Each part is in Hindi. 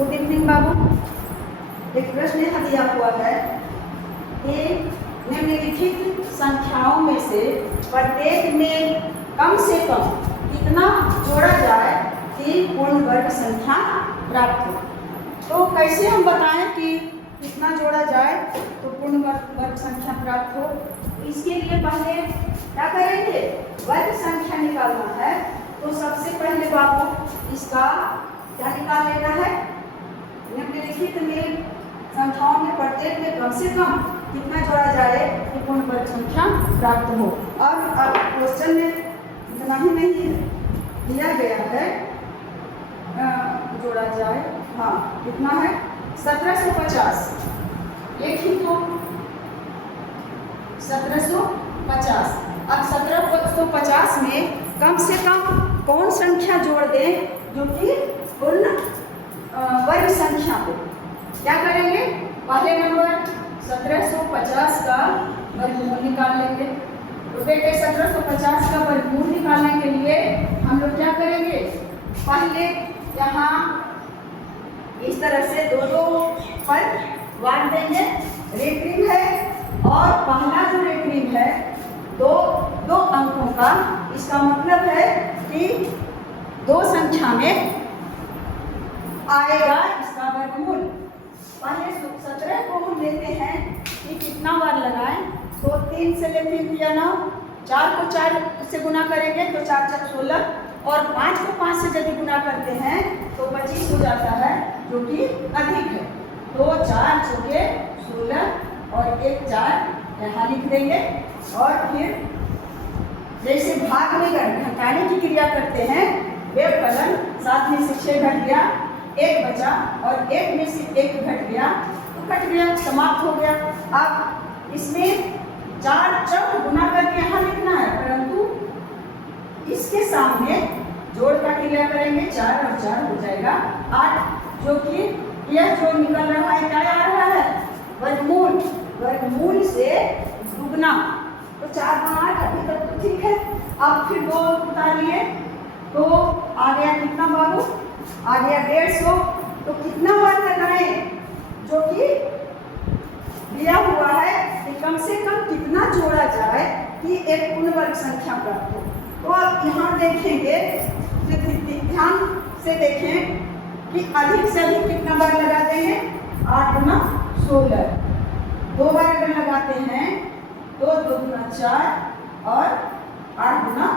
गुड इवनिंग बाबू। एक प्रश्न यहाँ दिया हुआ है कि निम्नलिखित संख्याओं में से प्रत्येक में कम से कम कितना जोड़ा जाए कि पूर्ण वर्ग संख्या प्राप्त हो। तो कैसे हम बताएं कि कितना जोड़ा जाए तो पूर्ण वर्ग संख्या प्राप्त हो। इसके लिए पहले क्या करेंगे, वर्ग संख्या निकालना है। तो सबसे पहले बाबू इसका क्या निकाल लेना है, निम्नलिखित में संख्याओं में प्रत्येक में कम से कम कितना जोड़ा जाए कि पूर्ण वर्ग संख्या प्राप्त हो। और क्वेश्चन में इतना ही नहीं दिया गया है, जोड़ा जाए, हाँ कितना है 1750, एक ही तो 1750। अब 1750 में कम से कम कौन संख्या जोड़ दें जो कि पूर्ण वर्ग संख्या को। क्या करेंगे, पहले नंबर 1750 का वर्गमूल निकाल लेंगे। तो बेटे 1750 का वर्गमूल निकालने के लिए हम लोग क्या करेंगे, पहले यहाँ इस तरह से दो पर बांट देंगे। रेक्रीम है और पहला जो रेक्रीम है दो अंकों का, इसका मतलब है कि दो संख्या में आएगा इसका वर्गमूल। पहले 17 को हम लेते हैं कि कितना बार लगाएं, तो 3 से लेते हैं 3 9, 4 को 4 से गुना करेंगे तो 4 4 16, और 5 को 5 से यदि गुना करते हैं तो 25 हो जाता है, जो कि अधिक है। तो 4 चौके 16 और 1 4 यहाँ लिख देंगे। और फिर जैसे भाग में घटाने की क्रिया करते हैं, वे फलन 7 में से 6 घट गया, 1 बचा, और 1 में से 1 घट गया तो कट गया, समाप्त हो गया। अब इसमें 4 चौक गुना करके यहाँ लिखना है, परंतु इसके सामने जोड़ का क्रिया करेंगे, 4 और 4 हो जाएगा 8, जो कि यह जो निकल रहा है क्या आ रहा है, वर्गमूल। वर्गमूल से दुगना, तो 4 गुना 8, अभी तक तो ठीक है। अब फिर 2 उतार लिए तो आ गया कितना बाबू, आ गया 150। तो कितना बार लगाएं, जो कि दिया हुआ है कि कम से कम कितना जोड़ा जाए कि एक पूर्ण वर्ग संख्या प्राप्त हो। तो आप यहाँ देखेंगे, ध्यान से देखें कि अधिक से अधिक कितना बार लगा देंगे, 8 गुना 16। 2 बार अगर लगाते हैं तो 2 गुना 4 और 8 गुना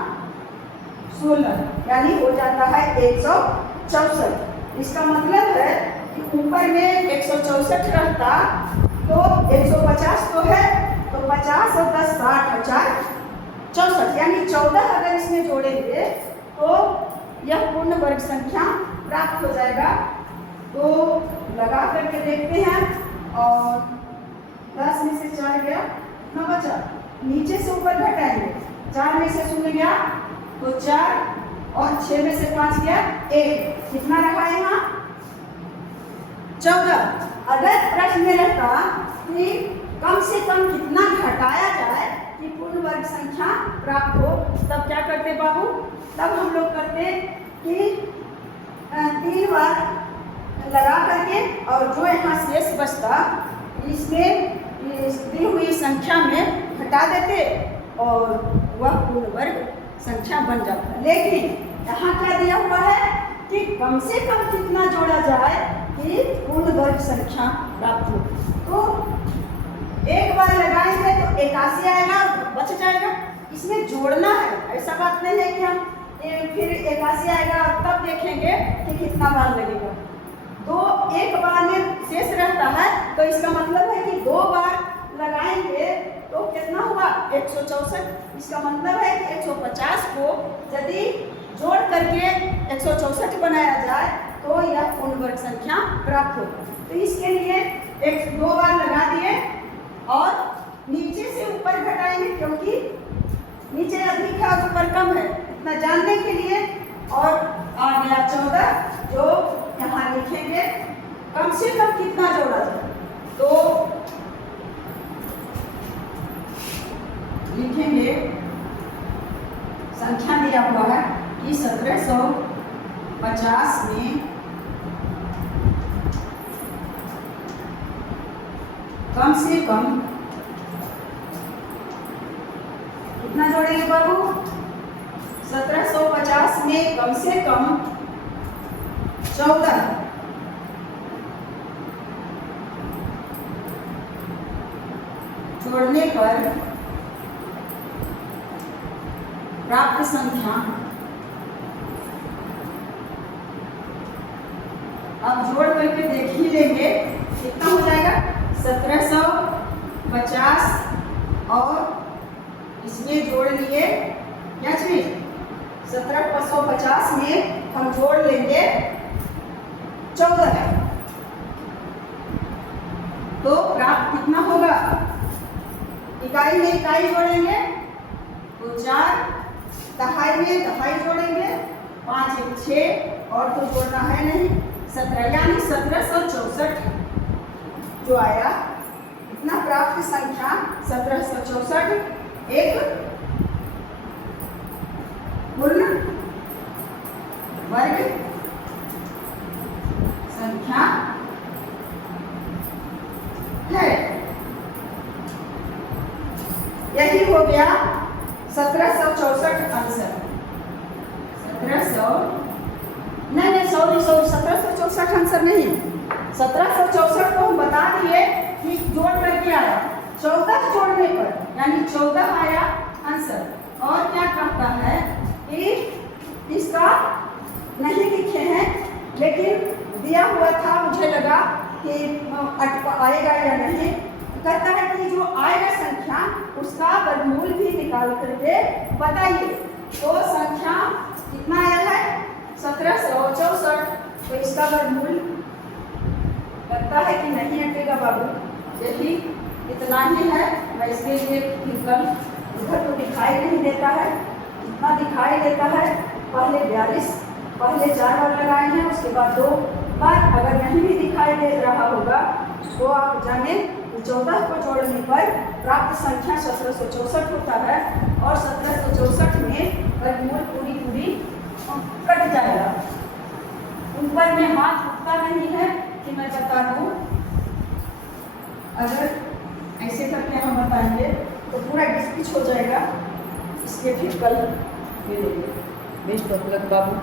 16, यानी हो जाता है 164। इसका मतलब है कि ऊपर में 164 रहता तो 150 तो है, तो 50 और 10 60 और 4 64, यानी 14 अगर इसमें जोड़ेंगे तो यह पूर्ण वर्ग संख्या प्राप्त हो जाएगा। तो लगा करके देखते हैं, और 10 में से 4 गया, कितना बचा, नीचे से ऊपर घटाएंगे, 4 में से 0 गया तो 4, और 6 में से 5 गया 1, कितना रहा है यहाँ 14। अगर प्रश्न में रहता कि कम से कम कितना घटाया जाए कि पूर्ण वर्ग संख्या प्राप्त हो, तब क्या करते बाबू, तब हम लोग करते कि 3 बार लगा करके, और जो यहाँ शेष बचता इसमें दी हुई संख्या में घटा देते और वह पूर्ण वर्ग संख्या बन जाता। लेकिन यहाँ क्या दिया हुआ है कि कम से कम कितना जोड़ा जाए कि पूर्ण वर्ग संख्या प्राप्त हो। तो एक बार लगाएंगे तो 81 आएगा, बच जाएगा। इसमें जोड़ना है, ऐसा बात नहीं है कि हम फिर 81 आएगा तब देखेंगे कि कितना बार लगेगा। तो एक बार में शेष रहता है, तो इसका मतलब है कि 2 बार लगाएंगे तो कितना हुआ 164। इसका मतलब है कि 150 को यदि जोड़ करके 164 बनाया जाए तो यह पूर्ण वर्ग संख्या प्राप्त होगा। तो इसके लिए 2 बार लगा दिए और नीचे से ऊपर घटाएंगे, क्योंकि नीचे अधिक है और ऊपर कम है, इतना जानने के लिए। और आ गया 14, जो यहाँ लिखेंगे कम से कम कितना जोड़ा जाए, तो लिखेंगे संख्या दिया हुआ है कि 1750 में कम से कम कितना जोड़ेंगे बाबू? 1750 में कम से कम 14 जोड़ने पर प्राप्त संख्या, अब जोड़ करके देख ही लेंगे कितना हो जाएगा। 1750 और इसमें जोड़ लिए क्या चीज, 1750 में हम जोड़ लेंगे 14 तो प्राप्त कितना होगा? इकाई में इकाई जोड़ेंगे तो 4, दहाई में दहाई जोड़ेंगे 5 1 6 और तो जोड़ना है नहीं 17, यानी 1764 जो आया इतना प्राप्त संख्या 1764 एक पूर्ण वर्ग संख्या है। यही हो गया 1764 आंसर। 1764 आंसर नहीं, 1764 को हम बता दिए कि जोड़ करके आया 14 जोड़ने पर, यानी 14 आया आंसर। और क्या कहता है कि इसका नहीं लिखे हैं लेकिन दिया हुआ था, मुझे लगा कि आएगा या नहीं। कहता है कि जो आएगा संख्या उसका वर्गमूल भी निकाल करके बताइए। तो संख्या कितना आया है? 1764, तो इसका वर्गमूल लगता है कि नहीं हटेगा बाबू, यही इतना ही है। मैं इसके लिए विकल्प उधर तो दिखाई नहीं देता है, इतना दिखाई देता है। पहले 42, पहले 4 बार लगाए हैं, उसके बाद 2 बार। अगर नहीं भी दिखाई दे रहा होगा तो आप जाने 14 को जोड़ने पर प्राप्त संख्या 1764 होता है और 1764 में वर्गमूल पूरी कट जाएगा। ऊपर में हाथ उठता नहीं है कि मैं बता दूं, अगर ऐसे करके हम बताएंगे तो पूरा डिस्पिच हो जाएगा। इसके फिर कल मिलेंगे। Best of luck Babu.